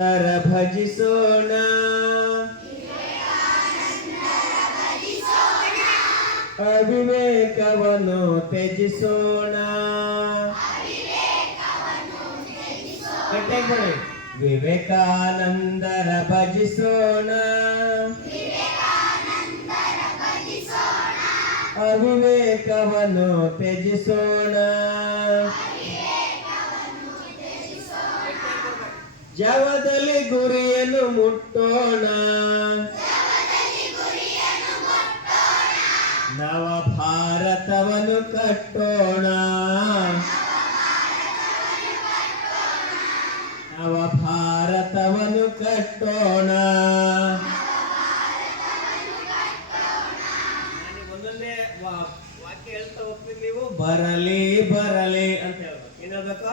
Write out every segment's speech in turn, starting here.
ನರ ಭಜಿಸೋಣ ಅವಿವೇಕವನ್ನು ತ್ಯಜಿಸೋಣ ಗಟ್ಟಿಯಾಗಿ ಹೇಳಿ. ವಿವೇಕಾನಂದರ ಭಜಿಸೋಣ ಅವಿವೇಕವನ್ನು ತ್ಯಜಿಸೋಣ ಜವದಲ್ಲಿ ಗುರಿಯನ್ನು ಮುಟ್ಟೋಣ. ನವ ಭಾರತವನ್ನು ಕಟ್ಟೋಣ. ನವ ಭಾರತವನ್ನು ಕಟ್ಟೋಣ ಒಂದೊಂದೇ ವಾಕ್ಯ ಹೇಳ್ತಾ ಹೋಗ್ತೀನಿ ನೀವು ಬರಲಿ ಬರಲಿ ಅಂತ ಹೇಳ್ಬೇಕು. ಏನ್ ಹೇಳ್ಬೇಕು?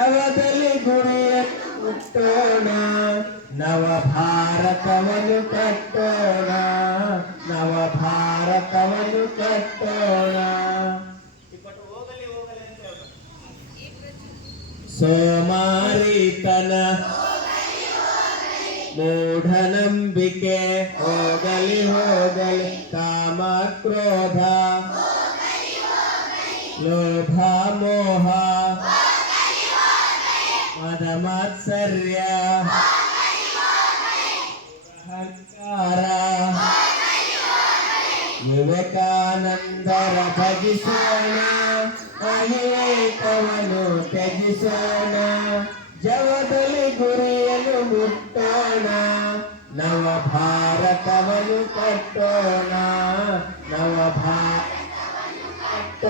ಶವದಲ್ಲಿ ಗುರಿಯ ಮುಟ್ಟೋಣ ನವ ಭಾರತವನ್ನು ಕಟ್ಟೋಣ ನವ ಭಾರತವನ್ನು ಕಟ್ಟೋಣ ಸೋಮಾರಿತನ ಮೂಢನಂಬಿಕೆ ಹೋಗಲಿ ಹೋಗಲಿ ಕಾಮ ಕ್ರೋಧ ಲೋಭ ಮೋಹ ಮದ ಮಾತ್ಸರ್ಯ. ಅಹಂಕಾರ ವಿವೇಕಾನಂದರ ಭಜಿಸೋಣ. ಅವಿವೇಕವನ್ನು ತ್ಯಜಿಸೋಣ. ಜವದಲ್ಲಿ ಗುರಿಯನ್ನು ಮುಟ್ಟೋಣ. ನವ ಭಾರತವನ್ನು ಕಟ್ಟೋಣ. ನವ ಭಾರತ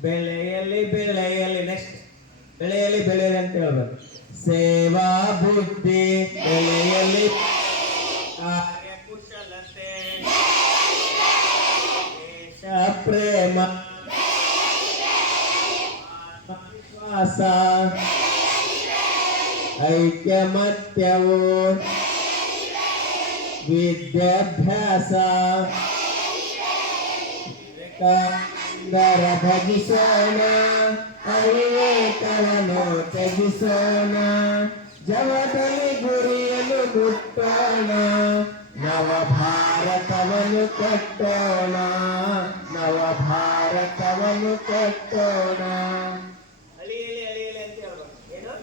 ಬೆಳೆಯಲ್ಲಿ ಬೆಳೆಯಲ್ಲಿ ನೆಕ್ಸ್ಟ್ ಬೆಳೆಯಲ್ಲಿ ಬೆಳೆಯಲಿ ಅಂತ ಹೇಳ್ಬೇಕು ಸೇವಾ ಬುದ್ಧಿ ಬೆಳೆಯಲ್ಲಿ ಕಾರ್ಯಕುಶಲತೆ ದೇಶ ಪ್ರೇಮ ಆತ್ಮವಿಶ್ವಾಸ ಐಕ್ಯಮತ್ಯವು ವಿದ್ಯಾಭ್ಯಾಸ ವಿವೇಕಾನಂದರ ಭಜಿಸೋಣ ಅವಿವೇಕವನ್ನು ತ್ಯಜಿಸೋಣ ಜವದಲ್ಲಿ ಗುರಿಯನ್ನು ಮುಟ್ಟೋಣ ನವ ಭಾರತವನ್ನು ಕಟ್ಟೋಣ ನವ ಭಾರತವನ್ನು ಕಟ್ಟೋಣ ಅಳಿಯಲಿ ಅಳಿಯಲಿ ಅಂತ ಹೇಳ್ಬೇಕು ಏನು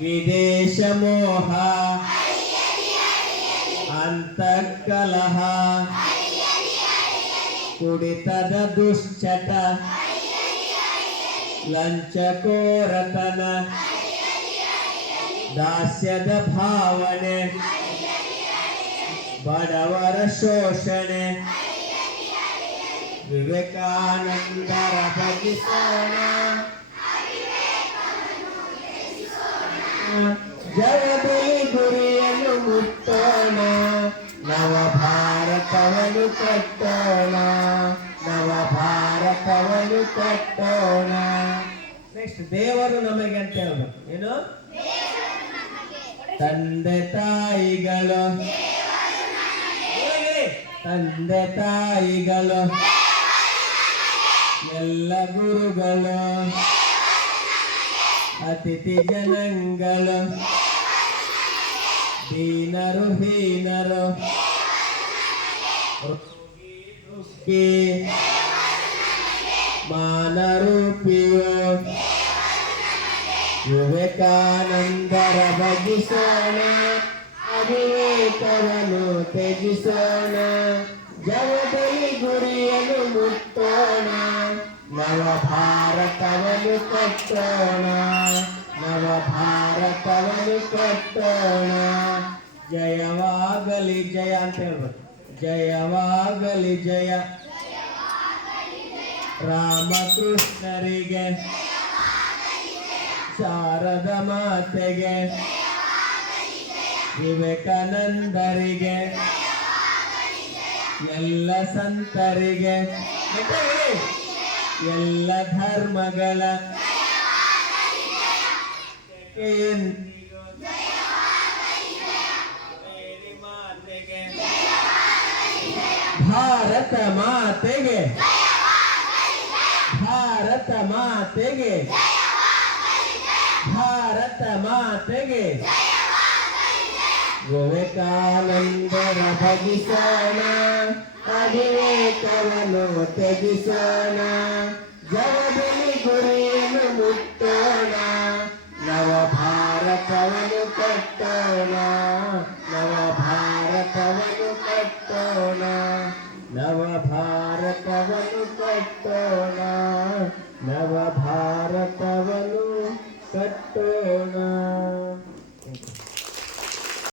ವಿದೇಶ ಮೋಹ ಅಂತಃಕಲಹ ಕುಡಿತದ ದುಶ್ಚಟ ಲಂಚಕೋರತನ ದಾಸ್ಯದ ಭಾವನೆ ಬಡವರ ಶೋಷಣೆ ವಿವೇಕಾನಂದರ ಭಜಿಸೋಣ ಜಗದಲ್ಲಿ ಗುರಿಯನ್ನು ಮುಟ್ಟೋಣ ನವ ಭಾರತವನ್ನು ಕಟ್ಟೋಣ ಕಟ್ಟೋಣ ನೆಕ್ಸ್ಟ್ ದೇವರು ನಮಗೆ ಅಂತ ಹೇಳ್ಬೇಕು ಏನು ತಂದೆ ತಾಯಿಗಳು ಹೇಳಿ. ತಂದೆ ತಾಯಿಗಳು ಎಲ್ಲ ಗುರುಗಳು ಅತಿಥಿ ಜನಗಳು ದೀನರು ಹೀನರು ರೋಗಿ ವಿವೇಕಾನಂದರ ಭಜಿಸೋಣ ಅವಿವೇಕವನ್ನು ತ್ಯಜಿಸೋಣ. ಜಗದಲ್ಲಿ ಗುರಿಯನ್ನು ಮುಟ್ಟೋಣ. ನವ ಭಾರತವನ್ನು ಕಟ್ಟೋಣ. ನವ ಭಾರತವನ್ನು ಕಟ್ಟೋಣ. ಜಯವಾಗಲಿ ಜಯ ಅಂತ ಹೇಳ್ಬೇಕು. ಜಯವಾಗಲಿ ಜಯ. ರಾಮಕೃಷ್ಣರಿಗೆ. ಶಾರದ ಮಾತೆಗೆ ವಿವೇಕಾನಂದರಿಗೆ ಎಲ್ಲ ಸಂತರಿಗೆ. ಎಲ್ಲ ಧರ್ಮಗಳ ಭಾರತ ಮಾತೆಗೆ ಭಾರತ ಮಾತೆಗೆ ಭಾರತ ಮಾತೆಗೆ ವಿವೇಕಾನಂದರ ಭಜಿಸೋಣ ಅವಿವೇಕವನ್ನು ತ್ಯಜಿಸೋಣ ಜಗದಲ್ಲಿ ಗುರಿಯನ್ನು ಮುಟ್ಟೋಣ ನವ ಭಾರತವನ್ನು ಕಟ್ಟೋಣ ನವ ಭಾರತವನ್ನು ಕಟ್ಟೋಣ ನವ ಭಾರತವನ್ನು ಕಟ್ಟೋಣ ನವ ಭಾರತವನ್ನು